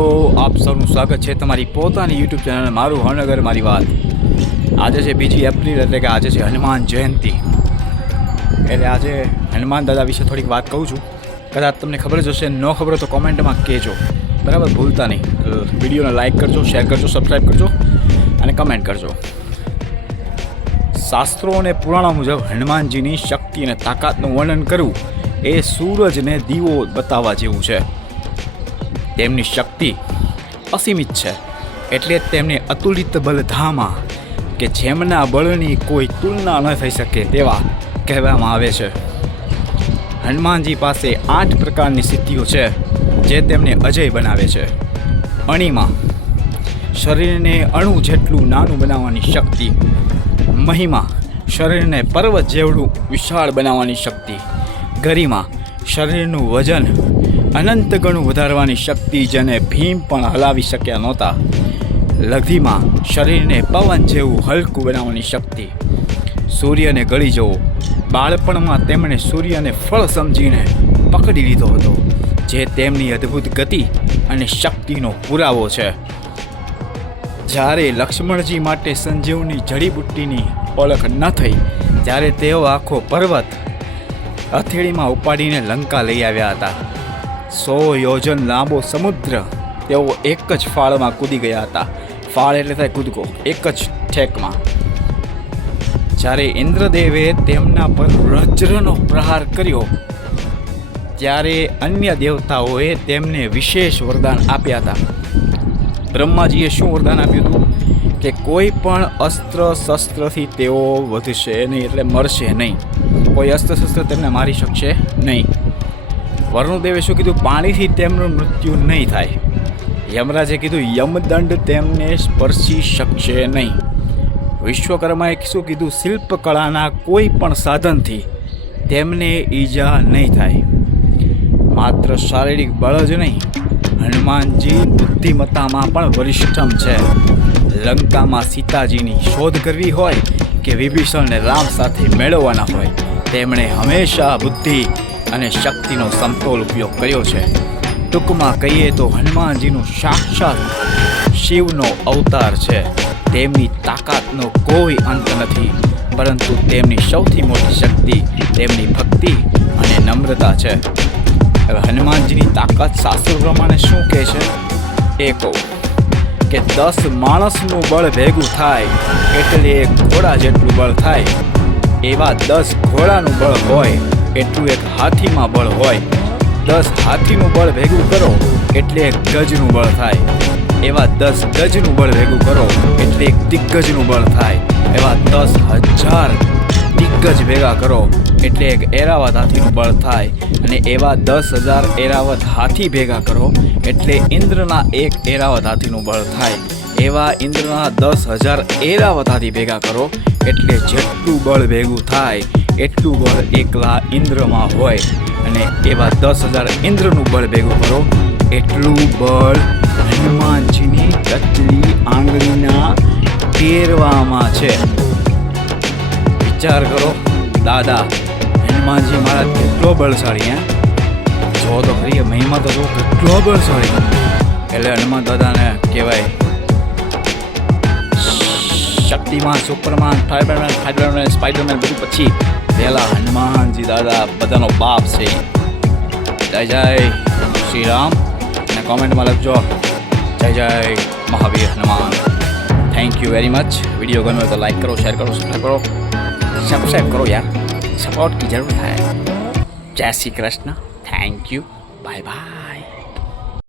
તો આપ સૌનું સ્વાગત છે તમારી પોતાની યુટ્યુબ ચેનલ મારું ભાવનગર મારી વાત. આજે છે 2 એપ્રિલ એટલે કે આજે છે હનુમાન જયંતિ. એટલે આજે હનુમાન દાદા વિશે થોડીક વાત કહું છું. કદાચ તમને ખબર જ હશે, ન ખબર તો કોમેન્ટમાં કહેજો, બરાબર? ભૂલતા નહીં. વિડીયોને લાઇક કરજો, શેર કરજો, સબસ્ક્રાઈબ કરજો અને કમેન્ટ કરજો. શાસ્ત્રો અને પુરાણો મુજબ હનુમાનજીની શક્તિ અને તાકાતનું વર્ણન કરવું એ સૂરજને દીવો બતાવવા જેવું છે. તેમની શક્તિ અસીમિત છે, એટલે તેમને અતુલિત બલધામા કે જેમના બળની કોઈ તુલના ન થઈ શકે તેવા કહેવામાં આવે છે. હનુમાનજી પાસે 8 પ્રકારની સિદ્ધિઓ છે જે તેમને અજય બનાવે છે. અણિમા, શરીરને અણુ જેટલું નાનું બનાવવાની શક્તિ. મહિમા, શરીરને પર્વત જેવડું વિશાળ બનાવવાની શક્તિ. ગરિમા, શરીરનું વજન અનંત ગણું વધારવાની શક્તિ, જેને ભીમ પણ હલાવી શક્યા નહોતા. લઘિમા, શરીરને પવન જેવું હલકું બનાવવાની શક્તિ. સૂર્યને ગળી જવો, બાળપણમાં તેમણે સૂર્યને ફળ સમજીને પકડી લીધો હતો, જે તેમની અદ્ભુત ગતિ અને શક્તિનો પુરાવો છે. જ્યારે લક્ષ્મણજી માટે સંજીવની જડીબુટ્ટીની ઓળખ ન થઈ, ત્યારે તેઓ આખો પર્વત હથેળીમાં ઉપાડીને લંકા લઈ આવ્યા હતા. 100 યોજન લાંબો સમુદ્ર તેઓ એક જ ફાળમાં કૂદી ગયા હતા. ફાળ એટલે થાય કૂદકો, એક જ ઠેકમાં. જ્યારે ઇન્દ્રદેવે તેમના પર વજ્રનો પ્રહાર કર્યો, ત્યારે અન્ય દેવતાઓએ તેમને વિશેષ વરદાન આપ્યા હતા. બ્રહ્માજીએ શું વરદાન આપ્યું હતું કે કોઈ પણ અસ્ત્ર શસ્ત્રથી તેઓ વધશે નહીં, એટલે મરશે નહીં. કોઈ અસ્ત્ર શસ્ત્ર તેમને મારી શકશે નહીં. વરુણદેવે શું કીધું? પાણીથી તેમનું મૃત્યુ નહીં થાય. યમરાજે કીધું યમદંડ તેમને સ્પર્શી શકશે નહીં. વિશ્વકર્માએ શું કીધું? શિલ્પકળાના કોઈ પણ સાધનથી તેમને ઈજા નહીં થાય. માત્ર શારીરિક બળ જ નહીં, હનુમાનજી બુદ્ધિમત્તામાં પણ વરિષ્ઠમ છે. લંકામાં સીતાજીની શોધ કરવી હોય કે વિભીષણને રામ સાથે મેળવવાના હોય, તેમણે હંમેશા બુદ્ધિ અને શક્તિનો સમતોલ ઉપયોગ કર્યો છે. ટૂંકમાં કહીએ તો હનુમાનજીનું સાક્ષાત શિવનો અવતાર છે. તેમની તાકાતનો કોઈ અંત નથી, પરંતુ તેમની સૌથી મોટી શક્તિ તેમની ભક્તિ અને નમ્રતા છે. હવે હનુમાનજીની તાકાત શાસ્ત્રો પ્રમાણે શું કહે છે એ કહું કે 10 માણસનું બળ ભેગું થાય એટલે એક ઘોડા જેટલું બળ થાય. એવા 10 ઘોડાનું બળ હોય એટલું એક હાથીમાં બળ હોય. 10 હાથીનું બળ ભેગું કરો એટલે એક ગજનું બળ થાય. એવા 10 ગજનું બળ ભેગું કરો એટલે એક દિગ્ગજનું બળ થાય. એવા 10,000 દિગ્ગજ ભેગા કરો એટલે એક એરાવત હાથીનું બળ થાય. અને એવા 10,000 એરાવત હાથી ભેગા કરો એટલે ઇન્દ્રના એક એરાવત હાથીનું બળ થાય. એવા ઇન્દ્રના 10,000 એરાવત હાથી ભેગા કરો એટલે જેટલું બળ ભેગું થાય એટલું બળ એકલા ઇન્દ્રમાં હોય. અને એવા 10,000 ઇન્દ્રનું બળ ભેગું કરો એટલું બળ હનુમાનજીની ટચલી આંગળીના ટેરવામાં છે. વિચાર કરો દાદા, હનુમાનજી મારા કેટલો બળશાળી. જો તો ખરી મહિમા તો જો કેટલો બળશાળી. એટલે હનુમાન દાદાને કહેવાય શક્તિમાન, સુપરમાન, ફાઈબરમેન, સ્પાઈડરમેન, બધું પછી પહેલા હનુમાનજી દાદા બધાનો બાપ છે. જય જય શ્રી રામ. અને કોમેન્ટમાં લખજો જય જય Mahavir Hanuman. Thank you very much. Video ગમ્યો તો લાઈક કરો, શેર કરો, સબસ્ક્રાઈબ કરો યાર. સપોર્ટ की જરૂર થાય. જય Shri Krishna. Thank you. Bye bye.